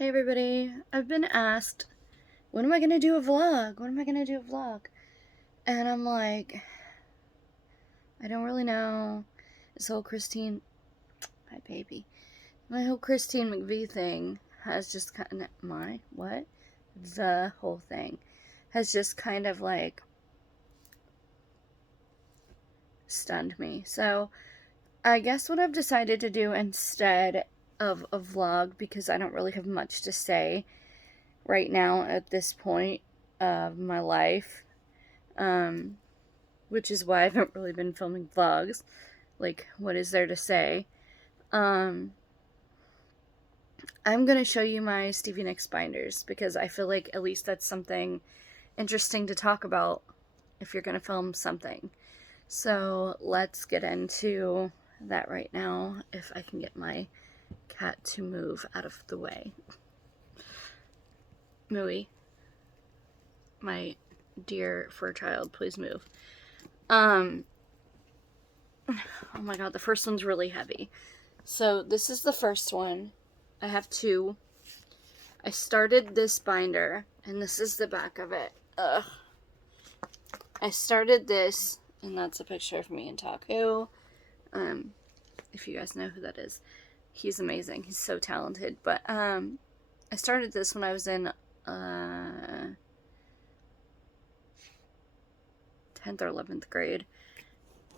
Hey everybody, I've been asked, when am I gonna do a vlog? When am I gonna do a vlog? And I'm like, I don't really know. This whole Christine, my baby, my whole Christine McVie thing has just kind of, the whole thing has just kind of like stunned me. So I guess what I've decided to do instead of a vlog, because I don't really have much to say right now at this point of my life, which is why I haven't really been filming vlogs. Like, what is there to say? I'm gonna show you my Stevie Nicks binders, because I feel like at least that's something interesting to talk about if you're gonna film something. So let's get into that right now, if I can get my cat to move out of the way. Mooey, my dear fur child, please move. Oh my god, the first one's really heavy. So this is the first one. I have two. I started this binder, and this is the back of it. Ugh. I started this, and that's a picture of me and Taku. If you guys know who that is. He's amazing. He's so talented. But I started this when I was in 10th or 11th grade.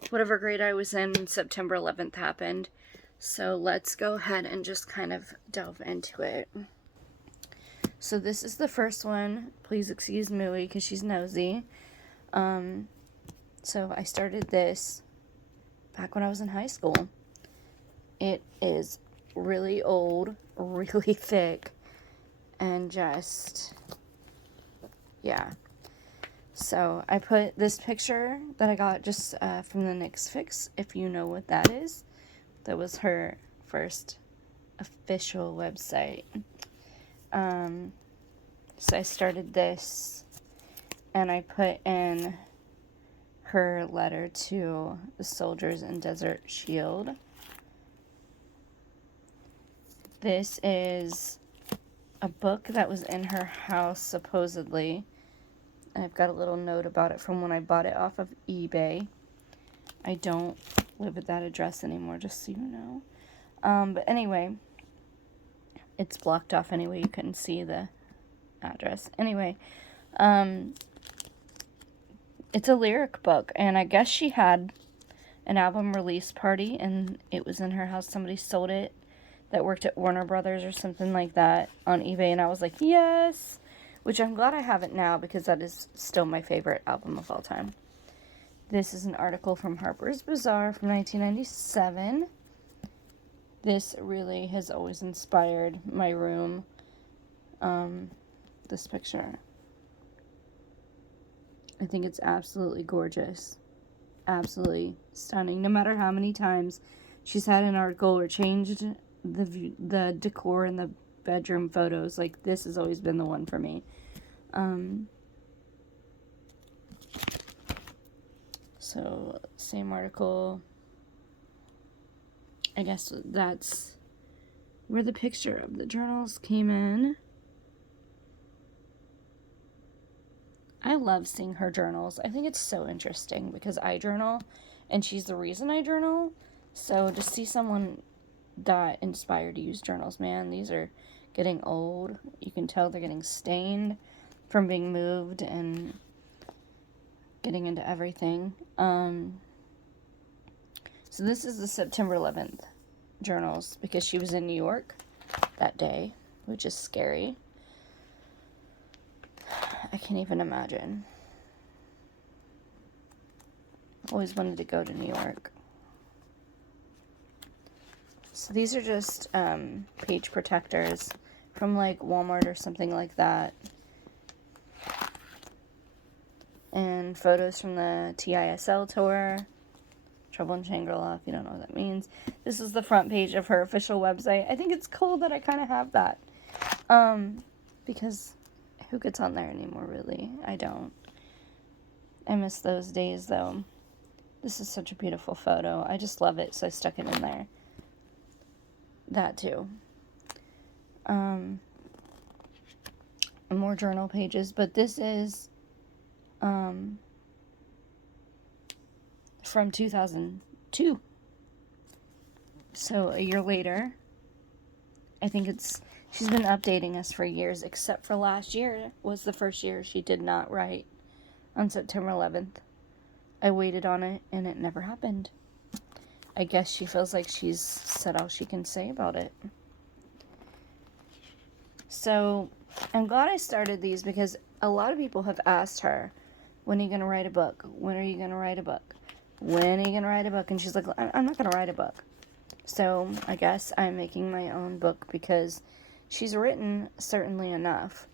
Whatever grade I was in, September 11th happened. So let's go ahead and just kind of delve into it. So this is the first one. Please excuse Mooey because she's nosy. So I started this back when I was in high school. It is really old, really thick, and just, yeah. So I put this picture that I got just from the Nicks Fix, if you know what that is. That was her first official website. So I started this, and I put in her letter to the soldiers in Desert Shield. This is a book that was in her house, supposedly. And I've got a little note about it from when I bought it off of eBay. I don't live at that address anymore, just so you know. But anyway, it's blocked off anyway. You couldn't see the address. Anyway, it's a lyric book, and I guess she had an album release party, and it was in her house. Somebody sold it that worked at Warner Brothers or something like that on eBay, and I was like, yes! Which I'm glad I have it now, because that is still my favorite album of all time. This is an article from Harper's Bazaar from 1997. This really has always inspired my room. This picture. I think it's absolutely gorgeous. Absolutely stunning. No matter how many times she's had an article or changed the decor in the bedroom photos, like, this has always been the one for me. So same article. I guess that's where the picture of the journals came in. I love seeing her journals. I think it's so interesting because I journal, and she's the reason I journal. So to see someone that inspired to use journals, man, these are getting old. You can tell they're getting stained from being moved and getting into everything. So this is the September 11th journals, because she was in New York that day, which is scary. I can't even imagine. Always wanted to go to New York. So these are just page protectors from like Walmart or something like that. And photos from the TISL tour. Trouble in Shangri-La, if you don't know what that means. This is the front page of her official website. I think it's cool that I kind of have that. Because who gets on there anymore, really? I don't. I miss those days, though. This is such a beautiful photo. I just love it, so I stuck it in there. That, too. more journal pages, but this is from 2002. So a year later, I think she's been updating us for years, except for last year was the first year she did not write on September 11th. I waited on it, and it never happened. I guess she feels like she's said all she can say about it. So, I'm glad I started these because a lot of people have asked her, when are you going to write a book? When are you going to write a book? When are you going to write a book? And she's like, I'm not going to write a book. So, I guess I'm making my own book because she's written certainly enough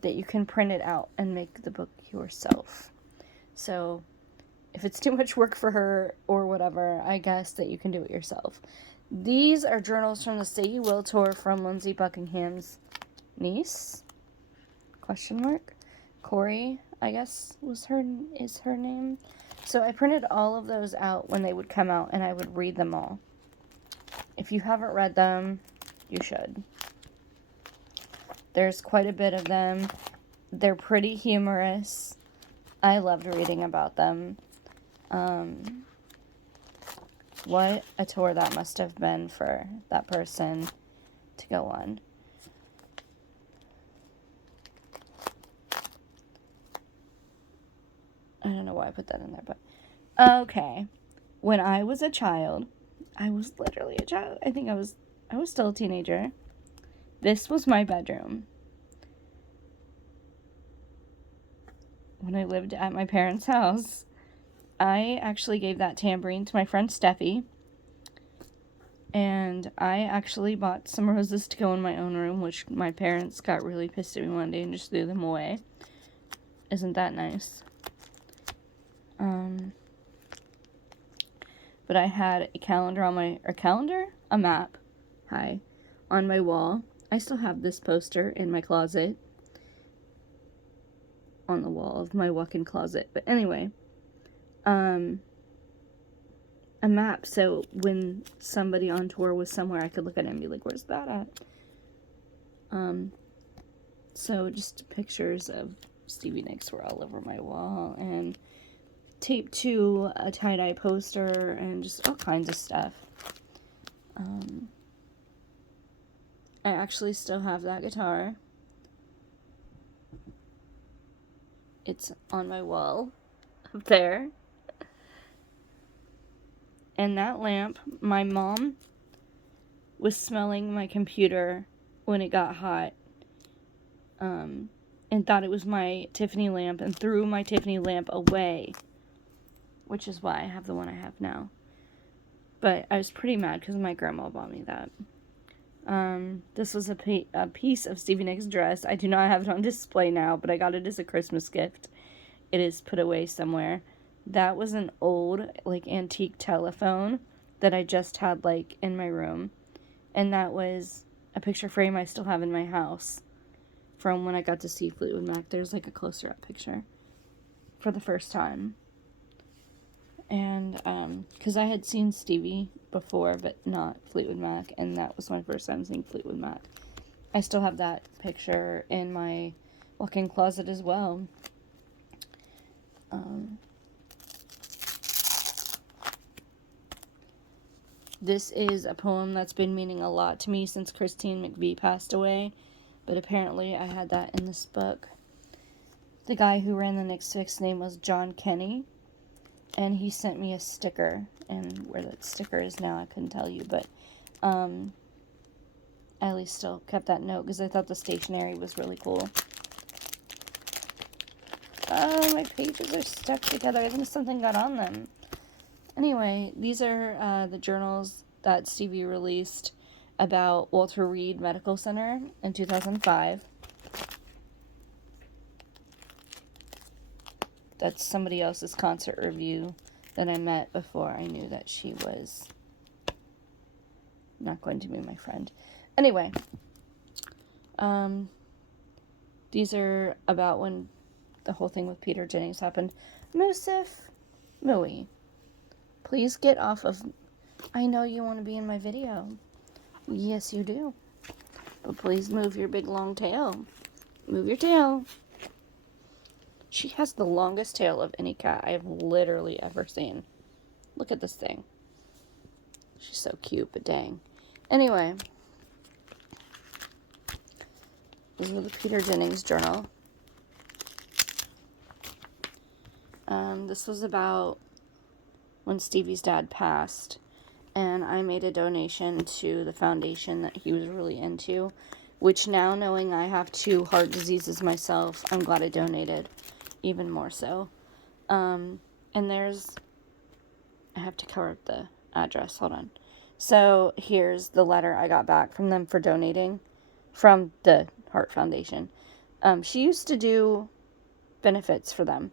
that you can print it out and make the book yourself. So, if it's too much work for her or whatever, I guess that you can do it yourself. These are journals from the Say You Will tour from Lindsey Buckingham's niece? ? Corey, I guess is her name. So I printed all of those out when they would come out, and I would read them all. If you haven't read them, you should. There's quite a bit of them. They're pretty humorous. I loved reading about them. What a tour that must have been for that person to go on. I don't know why I put that in there, but okay. When I was a child, I was literally a child. I think I was still a teenager. This was my bedroom. When I lived at my parents' house, I actually gave that tambourine to my friend Steffi. And I actually bought some roses to go in my own room, which my parents got really pissed at me one day and just threw them away. Isn't that nice? But I had a calendar on a map, on my wall. I still have this poster in my closet, on the wall of my walk-in closet. But anyway, a map, so when somebody on tour was somewhere, I could look at it and be like, where's that at? So just pictures of Stevie Nicks were all over my wall, and taped to a tie-dye poster, and just all kinds of stuff. I actually still have that guitar. It's on my wall up there. And that lamp, my mom was smelling my computer when it got hot, and thought it was my Tiffany lamp, and threw my Tiffany lamp away, which is why I have the one I have now. But I was pretty mad because my grandma bought me that. This was a piece of Stevie Nicks' dress. I do not have it on display now, but I got it as a Christmas gift. It is put away somewhere. That was an old, antique telephone that I just had, in my room. And that was a picture frame I still have in my house from when I got to see Fleetwood Mac. There's, a closer-up picture for the first time. And, because I had seen Stevie before, but not Fleetwood Mac, and that was my first time seeing Fleetwood Mac. I still have that picture in my walk-in closet as well. This is a poem that's been meaning a lot to me since Christine McVie passed away, but apparently I had that in this book. The guy who ran the Knicks Fix name was John Kenny, and he sent me a sticker, and where that sticker is now I couldn't tell you, but I at least still kept that note because I thought the stationery was really cool. Oh, my pages are stuck together. I think something got on them. Anyway, these are the journals that Stevie released about Walter Reed Medical Center in 2005. That's somebody else's concert review that I met before I knew that she was not going to be my friend. Anyway, these are about when the whole thing with Peter Jennings happened. Musif, Mooey, please get off of... I know you want to be in my video. Yes, you do. But please move your big long tail. Move your tail. She has the longest tail of any cat I have literally ever seen. Look at this thing. She's so cute, but dang. Anyway. This is the Peter Jennings journal. This was about when Stevie's dad passed. And I made a donation to the foundation that he was really into. Which now, knowing I have 2 heart diseases myself, I'm glad I donated. Even more so. And there's... I have to cover up the address. Hold on. So, here's the letter I got back from them for donating. From the Heart Foundation. She used to do benefits for them.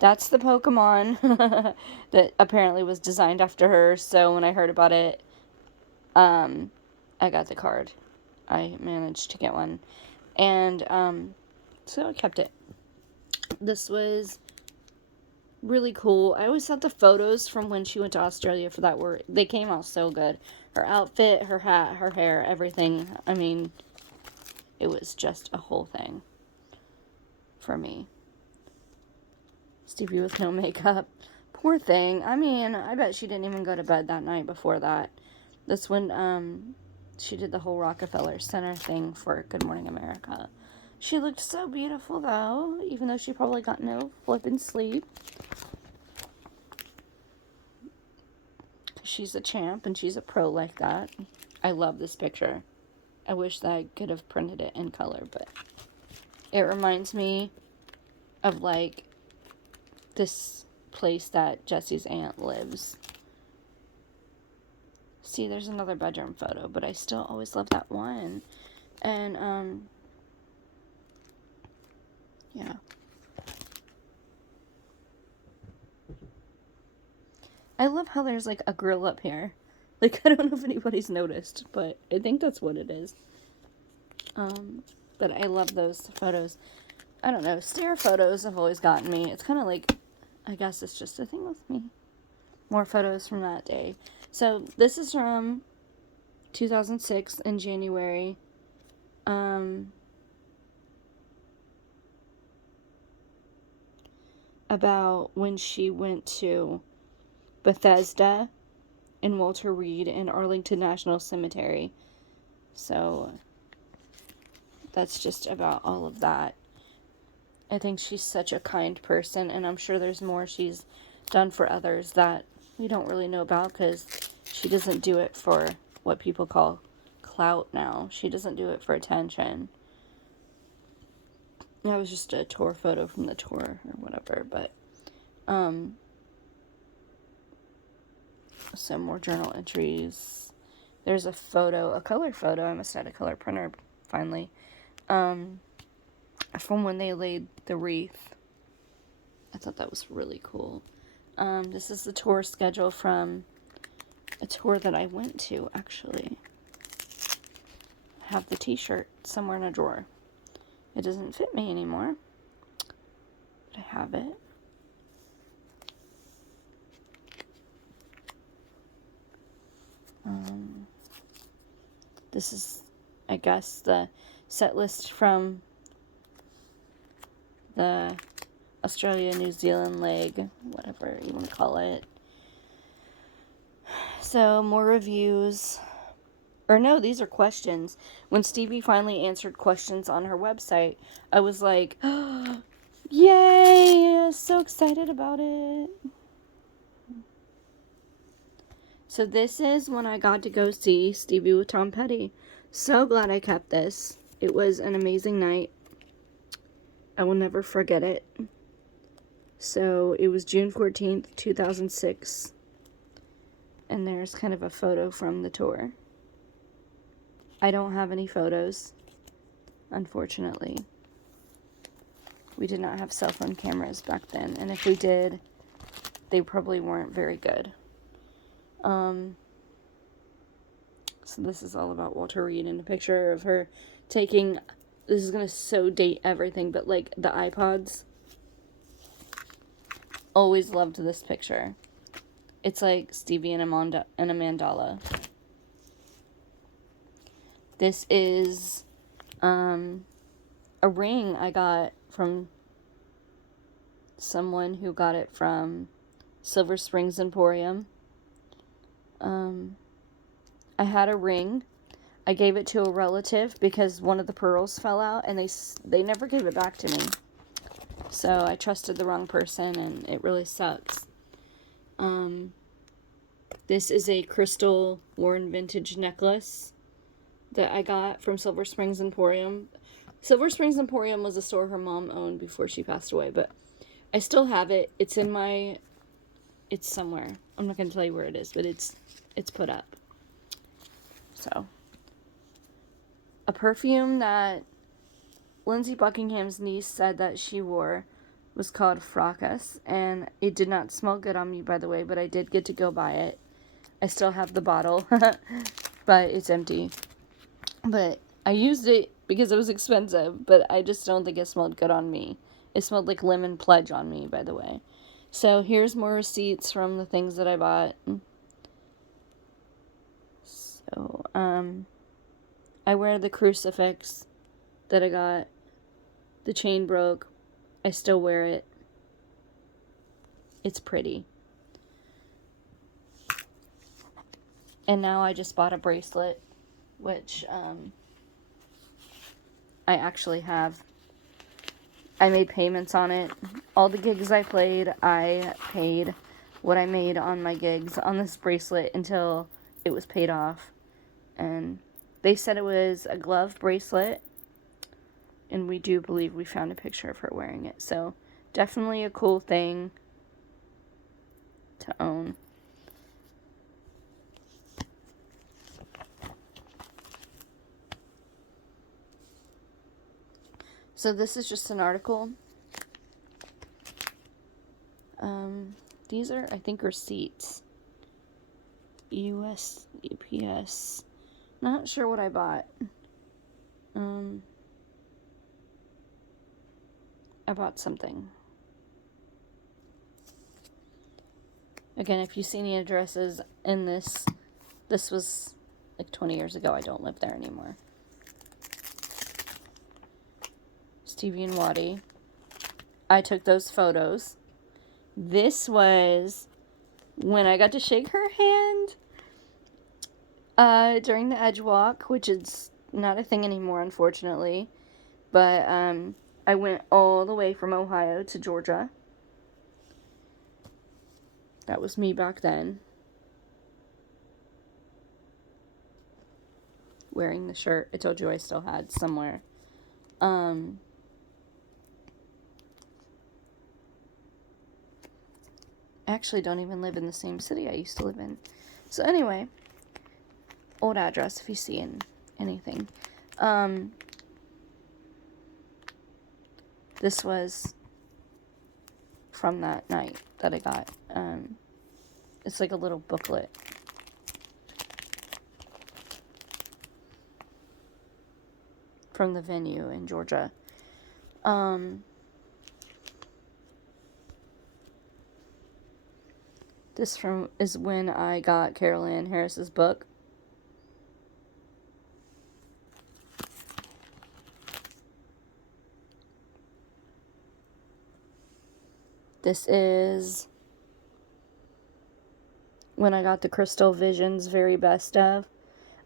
That's the Pokemon that apparently was designed after her. So, when I heard about it, I got the card. I managed to get one. And, so I kept it. This was really cool. I always thought the photos from when she went to Australia for that they came out so good. Her outfit, her hat, her hair, everything. I mean, it was just a whole thing for me. Stevie with no makeup. Poor thing. I mean, I bet she didn't even go to bed that night before that. That's when, she did the whole Rockefeller Center thing for Good Morning America. She looked so beautiful, though, even though she probably got no flippin' sleep. She's a champ, and she's a pro like that. I love this picture. I wish that I could have printed it in color, but it reminds me of, like, this place that Jesse's aunt lives. See, there's another bedroom photo, but I still always love that one. And, yeah. I love how there's, like, a grill up here. Like, I don't know if anybody's noticed, but I think that's what it is. But I love those photos. I don't know, stare photos have always gotten me. It's kind of like, I guess it's just a thing with me. More photos from that day. So, this is from 2006 in January. About when she went to Bethesda and Walter Reed and Arlington National Cemetery. So, that's just about all of that. I think she's such a kind person, and I'm sure there's more she's done for others that we don't really know about, because she doesn't do it for what people call clout now. She doesn't do it for attention. That was just a tour photo from the tour or whatever, but some more journal entries. There's a photo, a color photo. I must have had a color printer finally. From when they laid the wreath. I thought that was really cool. This is the tour schedule from a tour that I went to, actually. I have the t-shirt somewhere in a drawer. It doesn't fit me anymore, but I have it. This is, I guess, the set list from the Australia-New Zealand leg, whatever you want to call it. So, more reviews. Or no, these are questions. When Stevie finally answered questions on her website, I was like, oh, yay! So excited about it. So this is when I got to go see Stevie with Tom Petty. So glad I kept this. It was an amazing night. I will never forget it. So it was June 14th, 2006. And there's kind of a photo from the tour. I don't have any photos, unfortunately. We did not have cell phone cameras back then. And if we did, they probably weren't very good. So this is all about Walter Reed, and a picture of her taking, this is going to so date everything, but like the iPods. Always loved this picture. It's like Stevie and a mandala. This is a a ring I got from someone who got it from Silver Springs Emporium. I had a ring. I gave it to a relative because one of the pearls fell out, and they never gave it back to me. So I trusted the wrong person, and it really sucks. This is a crystal worn vintage necklace that I got from Silver Springs Emporium. Silver Springs Emporium was a store her mom owned before she passed away, but I still have it. It's somewhere. I'm not going to tell you where it is, but it's put up. So, a perfume that Lindsay Buckingham's niece said that she wore was called Sparkx, and it did not smell good on me, by the way, but I did get to go buy it. I still have the bottle, but it's empty. But I used it because it was expensive, but I just don't think it smelled good on me. It smelled like lemon pledge on me, by the way. So here's more receipts from the things that I bought. So, I wear the crucifix that I got. The chain broke. I still wear it. It's pretty. And now I just bought a bracelet, which I actually have. I made payments on it. All the gigs I played, I paid what I made on my gigs on this bracelet until it was paid off. And they said it was a glove bracelet, and we do believe we found a picture of her wearing it. So definitely a cool thing to own. So this is just an article. These are, I think, receipts. US, UPS. Not sure what I bought. I bought something. Again, if you see any addresses in this was like 20 years ago. I don't live there anymore. Stevie and Waddy. I took those photos. This was when I got to shake her hand during the Edge Walk, which is not a thing anymore, unfortunately. But I went all the way from Ohio to Georgia. That was me back then. Wearing the shirt I told you I still had somewhere. I actually don't even live in the same city I used to live in. So anyway, old address if you see anything. This was from that night that I got. It's like a little booklet. From the venue in Georgia. This is when I got Carol Ann Harris's book. This is when I got the Crystal Visions Very Best Of.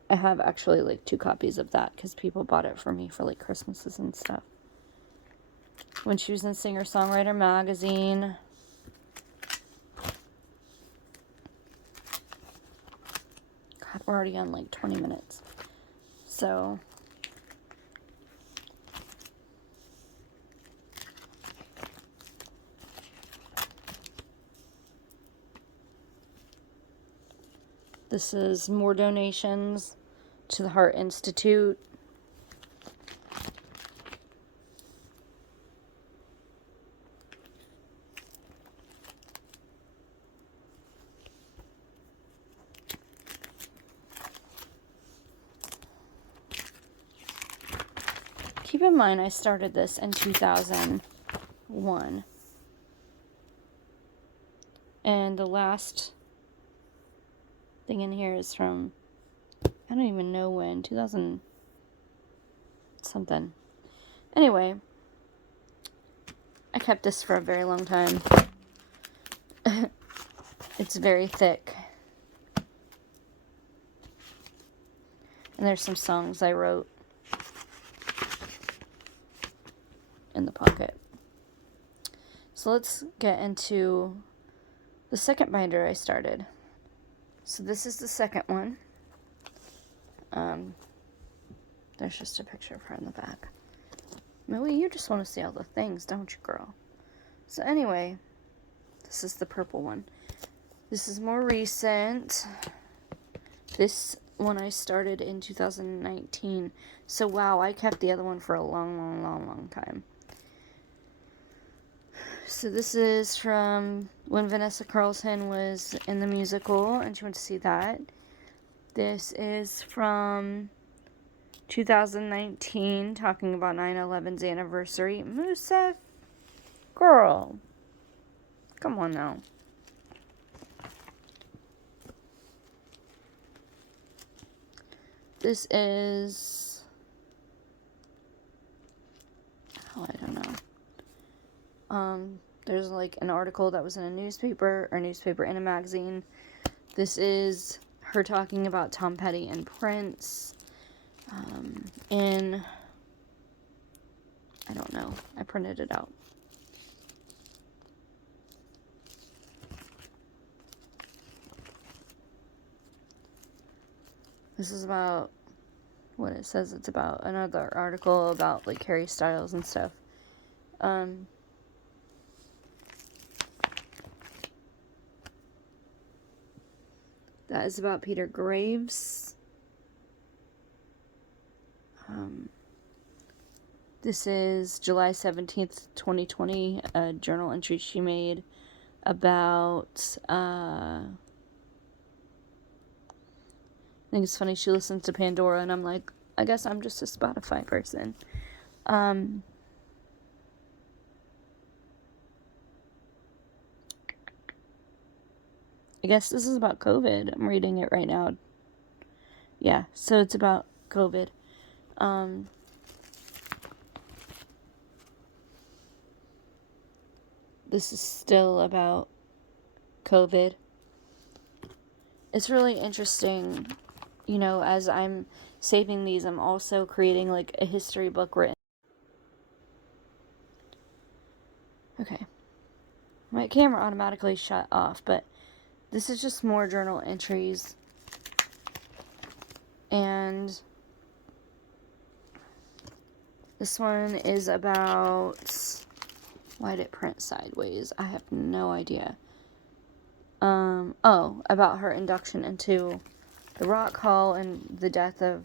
I have actually like 2 copies of that because people bought it for me for like Christmases and stuff. When she was in Singer-Songwriter magazine. God, we're already on like 20 minutes. So this is more donations to the Heart Institute. Keep in mind, I started this in 2001. And the last thing in here is from, I don't even know when, 2000 something. Anyway, I kept this for a very long time. It's very thick. And there's some songs I wrote in the pocket. So let's get into the second binder I started. So this is the second one. There's just a picture of her in the back. Millie, you just want to see all the things, don't you, girl? So anyway, this is the purple one. This is more recent. This one I started in 2019. So wow, I kept the other one for a long time. So this is from when Vanessa Carlton was in the musical, and she went to see that. This is from 2019, talking about 9/11's anniversary. Musef, girl, come on now. This is, oh, I don't know. There's like an article that was in a newspaper in a magazine. This is her talking about Tom Petty and Prince. I don't know. I printed it out. This is about what it says it's about. Another article about like Harry Styles and stuff. That is about Peter Graves. This is July 17th, 2020, a journal entry she made about, I think it's funny, she listens to Pandora, and I'm like, I guess I'm just a Spotify person. I guess this is about COVID. I'm reading it right now. Yeah, so it's about COVID. This is still about COVID. It's really interesting, you know, as I'm saving these, I'm also creating like a history book written. Okay. My camera automatically shut off, but this is just more journal entries. And this one is about, why did it print sideways? I have no idea. About her induction into the Rock Hall and the death of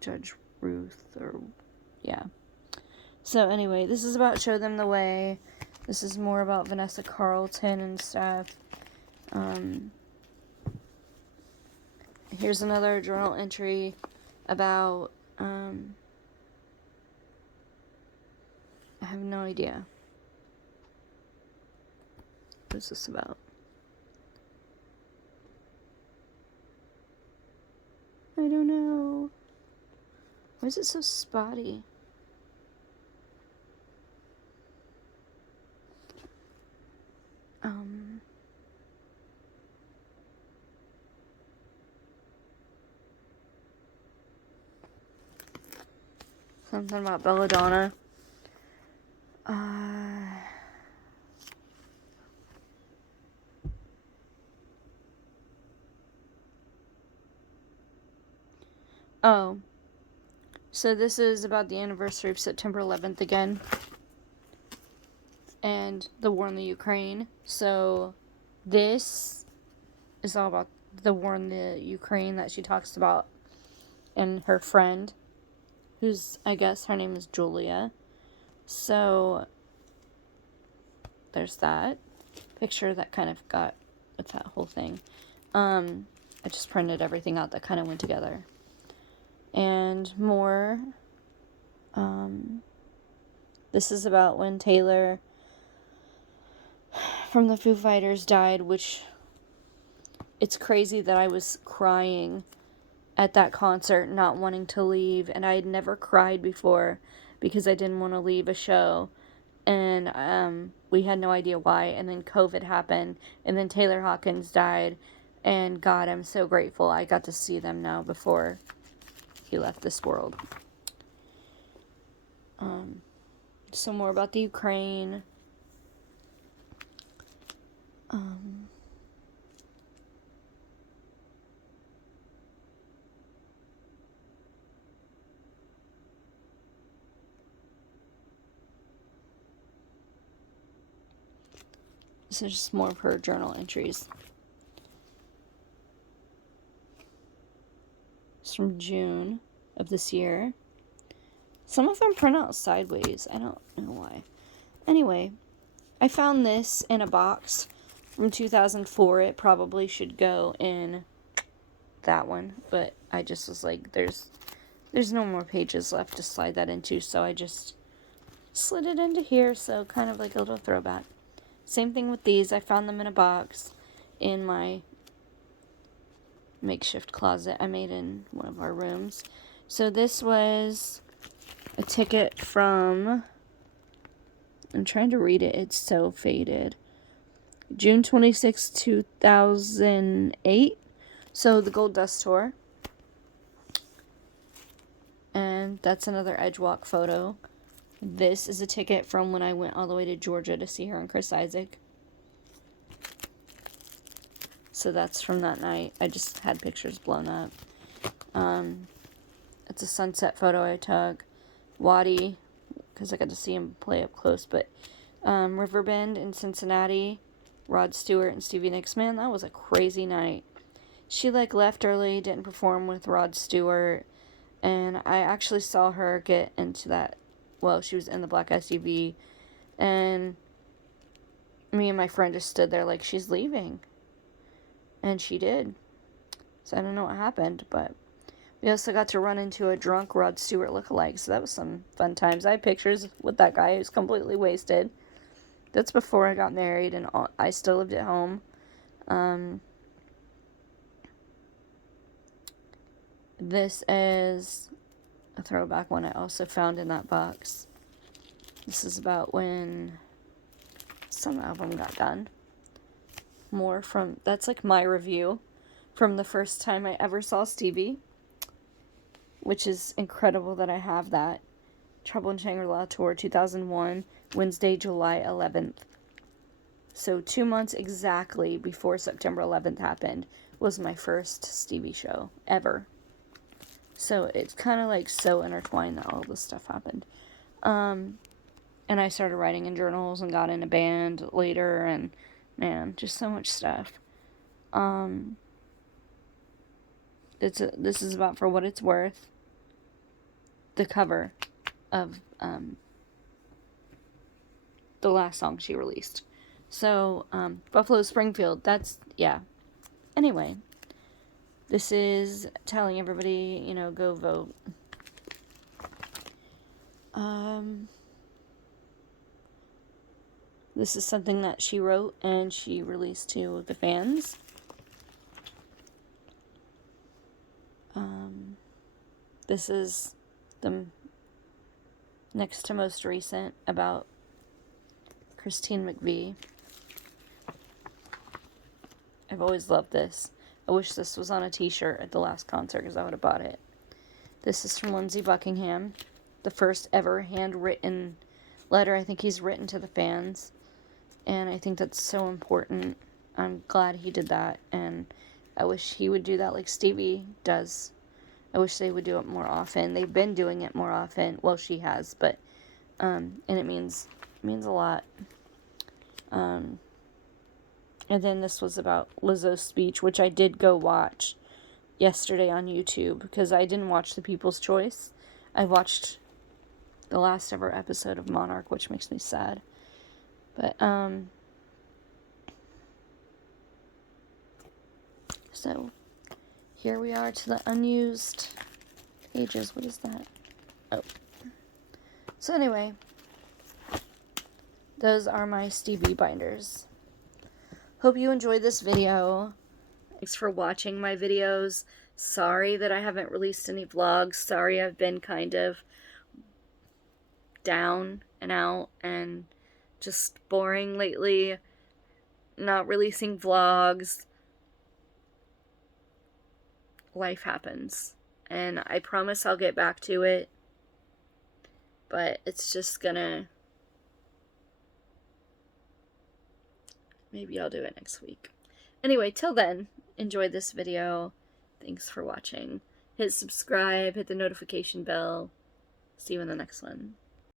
Judge Ruth, yeah. So anyway, this is about Show Them the Way. This is more about Vanessa Carlton and stuff. Here's another journal entry about, I have no idea. What's this about? I don't know. Why is it so spotty? Something about Belladonna. So this is about the anniversary of September 11th again. And the war in the Ukraine. So this is all about the war in the Ukraine that she talks about, and her friend, who's, I guess her name is Julia. So there's that picture that kind of got with that whole thing. I just printed everything out that kind of went together. And more. This is about when Taylor from the Foo Fighters died, which it's crazy that I was crying at that concert, not wanting to leave, and I had never cried before because I didn't want to leave a show, and we had no idea why, and then COVID happened, and then Taylor Hawkins died, and God, I'm so grateful I got to see them now before he left this world. Some more about the Ukraine. This is just more of her journal entries. It's from June of this year. Some of them print out sideways. I don't know why. Anyway, I found this in a box from 2004. It probably should go in that one, but I just was like, there's no more pages left to slide that into, so I just slid it into here, so kind of like a little throwback. Same thing with these. I found them in a box in my makeshift closet I made in one of our rooms. So this was a ticket from, I'm trying to read it, it's so faded, June 26, 2008. So the Gold Dust Tour. And that's another Edgewalk photo. This is a ticket from when I went all the way to Georgia to see her and Chris Isaak. So that's from that night. I just had pictures blown up. It's a sunset photo I took. Waddy, because I got to see him play up close. But Riverbend in Cincinnati. Rod Stewart and Stevie Nicks. Man, that was a crazy night. She left early, didn't perform with Rod Stewart. And I actually saw her get into that. Well, she was in the black SUV. And me and my friend just stood there like, she's leaving. And she did. So I don't know what happened, but we also got to run into a drunk Rod Stewart lookalike, so that was some fun times. I have pictures with that guy who's completely wasted. That's before I got married and I still lived at home. This is a throwback one I also found in that box. This is about when some album got done. More from, that's like my review from the first time I ever saw Stevie, which is incredible that I have that. Trouble in Shangri-La Tour 2001, Wednesday, July 11th. So 2 months exactly before September 11th happened was my first Stevie show ever. So it's kind of like so intertwined that all this stuff happened. And I started writing in journals and got in a band later, and man, just so much stuff. This is about For What It's Worth. The cover of the last song she released. So, Buffalo Springfield, that's, yeah. Anyway, this is telling everybody, go vote. This is something that she wrote and she released to the fans. This is the next to most recent about Christine McVie. I've always loved this. I wish this was on a t-shirt at the last concert because I would have bought it. This is from Lindsey Buckingham. The first ever handwritten letter I think he's written to the fans. And I think that's so important. I'm glad he did that. And I wish he would do that like Stevie does. I wish they would do it more often. They've been doing it more often. Well, she has, but and it means a lot. And then this was about Lizzo's speech, which I did go watch yesterday on YouTube because I didn't watch The People's Choice. I watched the last ever episode of Monarch, which makes me sad. But so here we are to the unused pages. What is that? Oh. So anyway, those are my Stevie binders. Hope you enjoyed this video. Thanks for watching my videos. Sorry that I haven't released any vlogs. Sorry I've been kind of down and out and just boring lately. Not releasing vlogs. Life happens. And I promise I'll get back to it. But it's just gonna... Maybe I'll do it next week. Anyway, till then, enjoy this video. Thanks for watching. Hit subscribe, hit the notification bell. See you in the next one.